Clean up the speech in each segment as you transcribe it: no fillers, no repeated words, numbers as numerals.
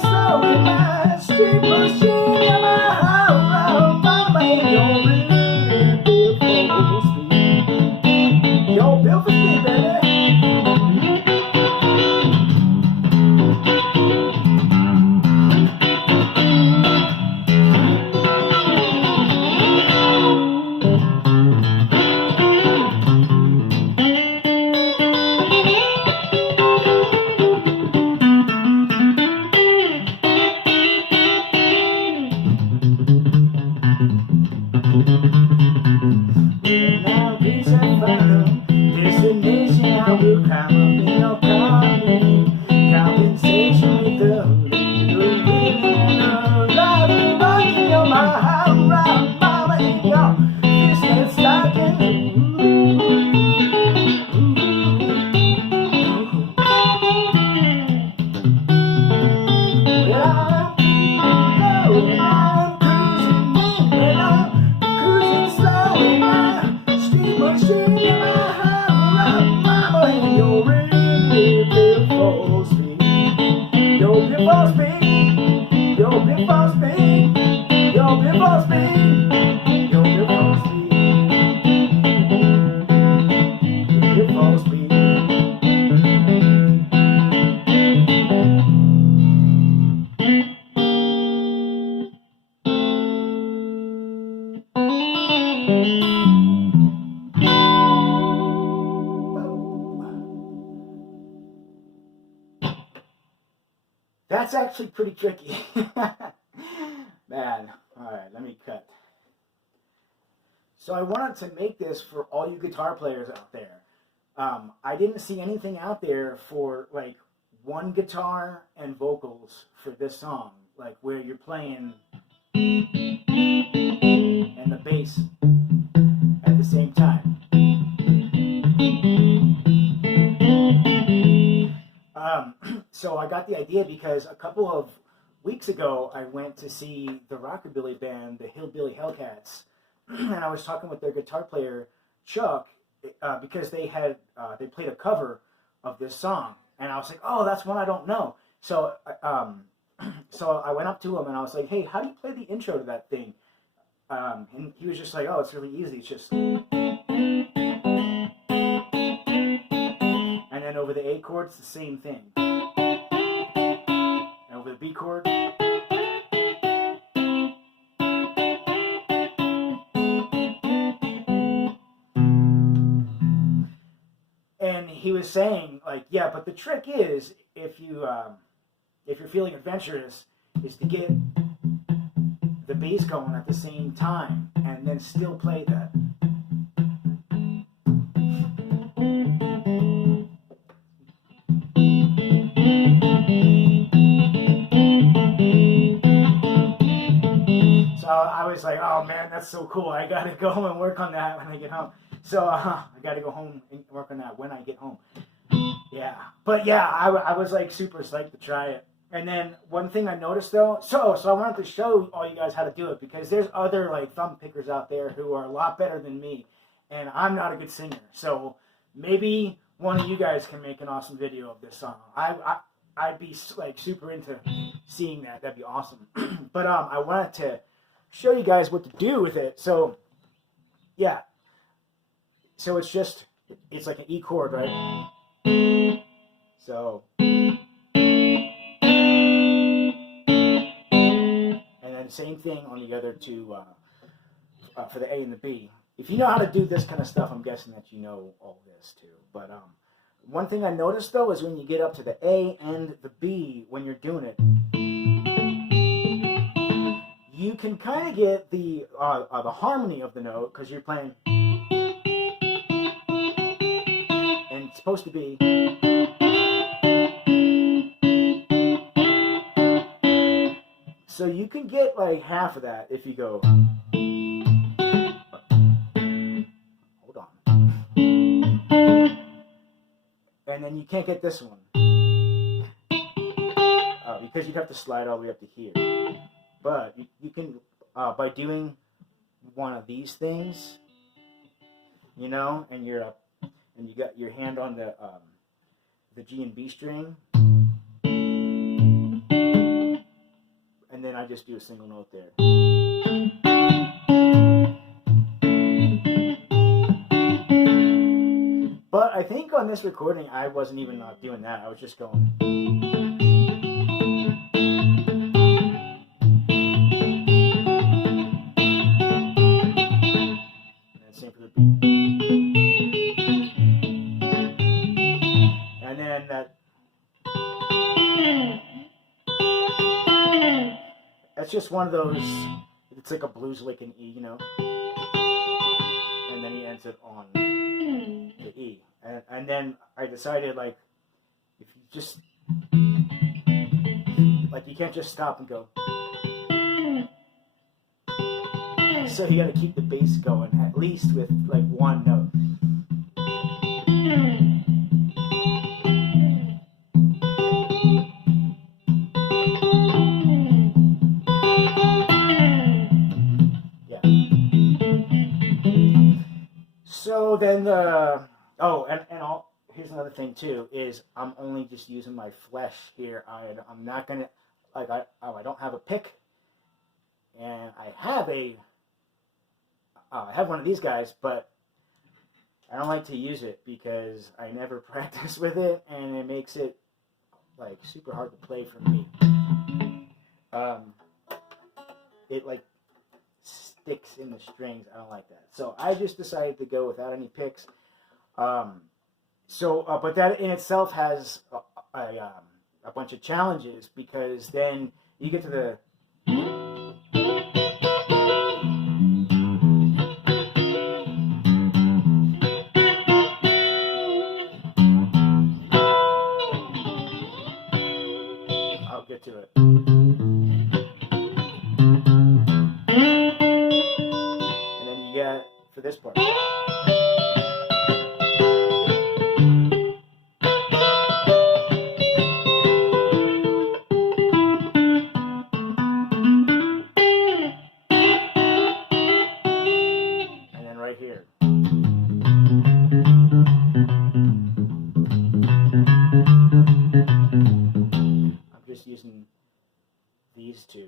slow in my street machine in my house. Mama ain't your really beautiful speed. Your beautiful speed, baby. Now reach and final destination. I will climb up in your compensation with a little bit of love and rocking your mind round, mama, in your business stocking. Well, I'm cruising slow in my street machine in my house. Mama, and your really beautiful speed. Your beautiful speed. Your beautiful speed. Your beautiful speed. Your beautiful speed. Your beautiful speed. That's actually pretty tricky. Man, alright, let me cut. So I wanted to make this for all you guitar players out there. I didn't see anything out there for like one guitar and vocals for this song. Like where you're playing and the bass at the same time. So I got the idea because a couple of weeks ago I went to see the rockabilly band, the Hillbilly Hellcats, and I was talking with their guitar player Chuck because they played a cover of this song, and I was like, oh, that's one I don't know. So so I went up to him and I was like, hey, how do you play the intro to that thing? And he was just like, oh, it's really easy. It's just, and then over the A chord, it's the same thing. And over the B chord. And he was saying, like, yeah, but the trick is, if you're feeling adventurous, is to get the bass going at the same time and then still play that. So I was like, oh man, that's so cool. I gotta go home and work on that when I get home. So I gotta go home and work on that when I get home. Yeah, but yeah, I was like super psyched to try it. And then one thing I noticed though, so I wanted to show all you guys how to do it because there's other like thumb pickers out there who are a lot better than me, and I'm not a good singer. So maybe one of you guys can make an awesome video of this song. I'd be like super into seeing that. That'd be awesome. But I wanted to show you guys what to do with it. So yeah, so it's like an E chord, right? So. Same thing on the other two for the A and the B. If you know how to do this kind of stuff, I'm guessing that you know all this too. But one thing I noticed though is when you get up to the A and the B, when you're doing it, you can kind of get the harmony of the note because you're playing, and it's supposed to be. So you can get like half of that if you go. Hold on. And then you can't get this one. Because you'd have to slide all the way up to here. But you can, by doing one of these things, you know, and you got your hand on the G and B string. I just do a single note there. But I think on this recording, I wasn't even doing that. I was just going. And same for the beat. And then that. That's just one of those. It's like a blues lick in E, you know. And then he ends it on the E. And then I decided, like, if you just, like, you can't just stop and go. So you got to keep the bass going, at least with, like, one note. So then here's another thing too, is I'm only just using my flesh here. I'm not gonna, like, I don't have a pick, and I have one of these guys, but I don't like to use it because I never practice with it, and it makes it, like, super hard to play for me. It, like, sticks in the strings. I don't like that. So I just decided to go without any picks. But that in itself has a bunch of challenges, because then you get to the I'll get to it. For this part. And then right here. I'm just using these two.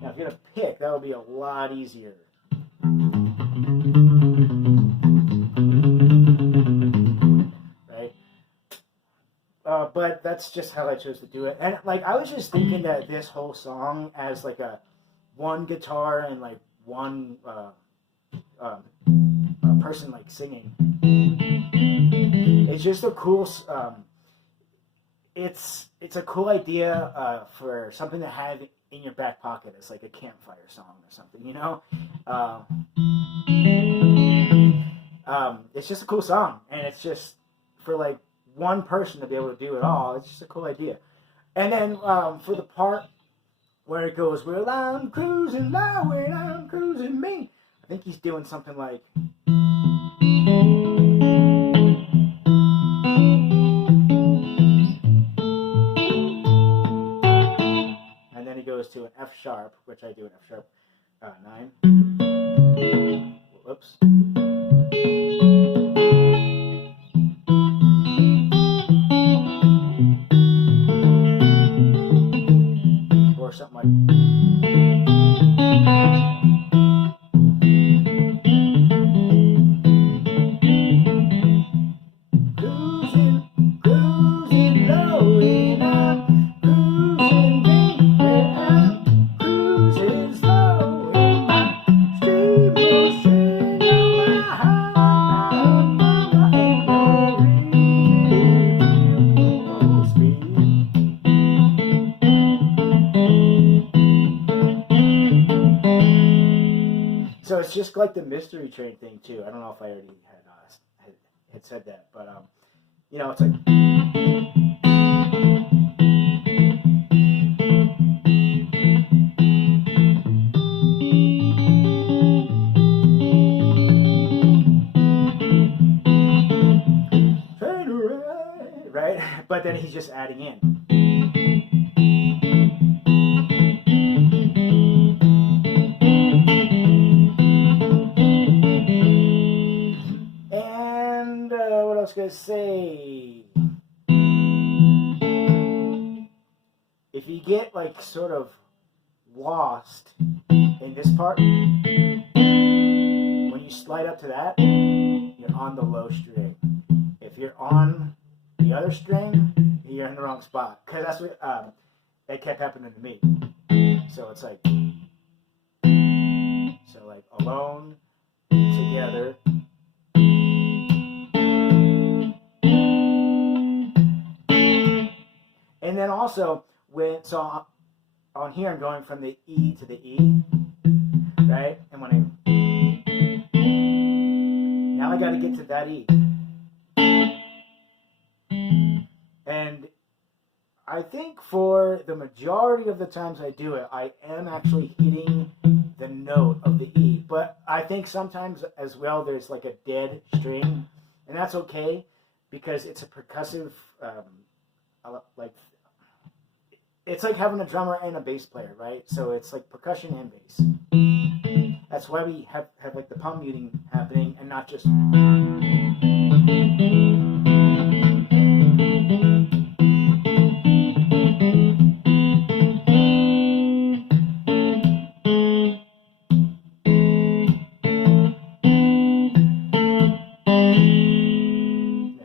Now, if you had a pick, that would be a lot easier. Right? But that's just how I chose to do it. And, like, I was just thinking that this whole song as, like, a one guitar and, like, one person, like, singing. It's just a cool. It's a cool idea for something to have in your back pocket. It's like a campfire song or something, you know. It's just a cool song, and it's just for, like, one person to be able to do it all. It's just a cool idea. And then for the part where it goes, "Well, I'm cruising now and I'm cruising me," I think he's doing something like. Goes to an F sharp, which I do an F sharp 9. Whoops. Or something like. Cruising low and I'm cruising me. So it's just like the Mystery Train thing too. I don't know if I already had said that, but you know, it's like. Right? But then he's just adding in. And what else can I say? if you get like sort of lost in this part, when you slide up to that, you're on the low string. If you're on the other string, you're in the wrong spot. Because that's what that kept happening to me. So it's like, alone, together. And then also, on here I'm going from the E to the E, right? And when now I got to get to that E. And I think for the majority of the times I do it, I am actually hitting the note of the E. But I think sometimes as well there's like a dead string, and that's okay because it's a percussive, it's like having a drummer and a bass player, right? So it's like percussion and bass. That's why we have like the palm muting happening and not just. Then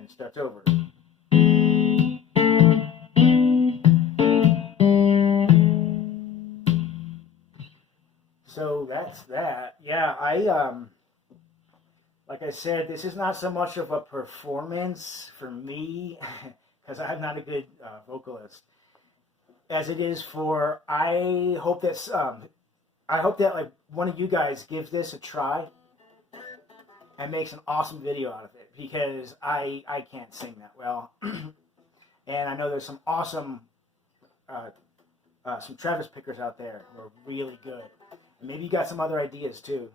it starts over. So that's that. Yeah, like I said, this is not so much of a performance for me, because I'm not a good vocalist, as it is for, I hope that like one of you guys gives this a try and makes an awesome video out of it, because I can't sing that well. And I know there's some awesome, some Travis pickers out there who are really good. Maybe you got some other ideas too.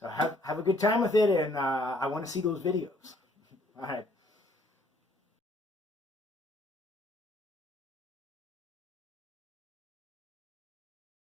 So have a good time with it, and I want to see those videos. All right.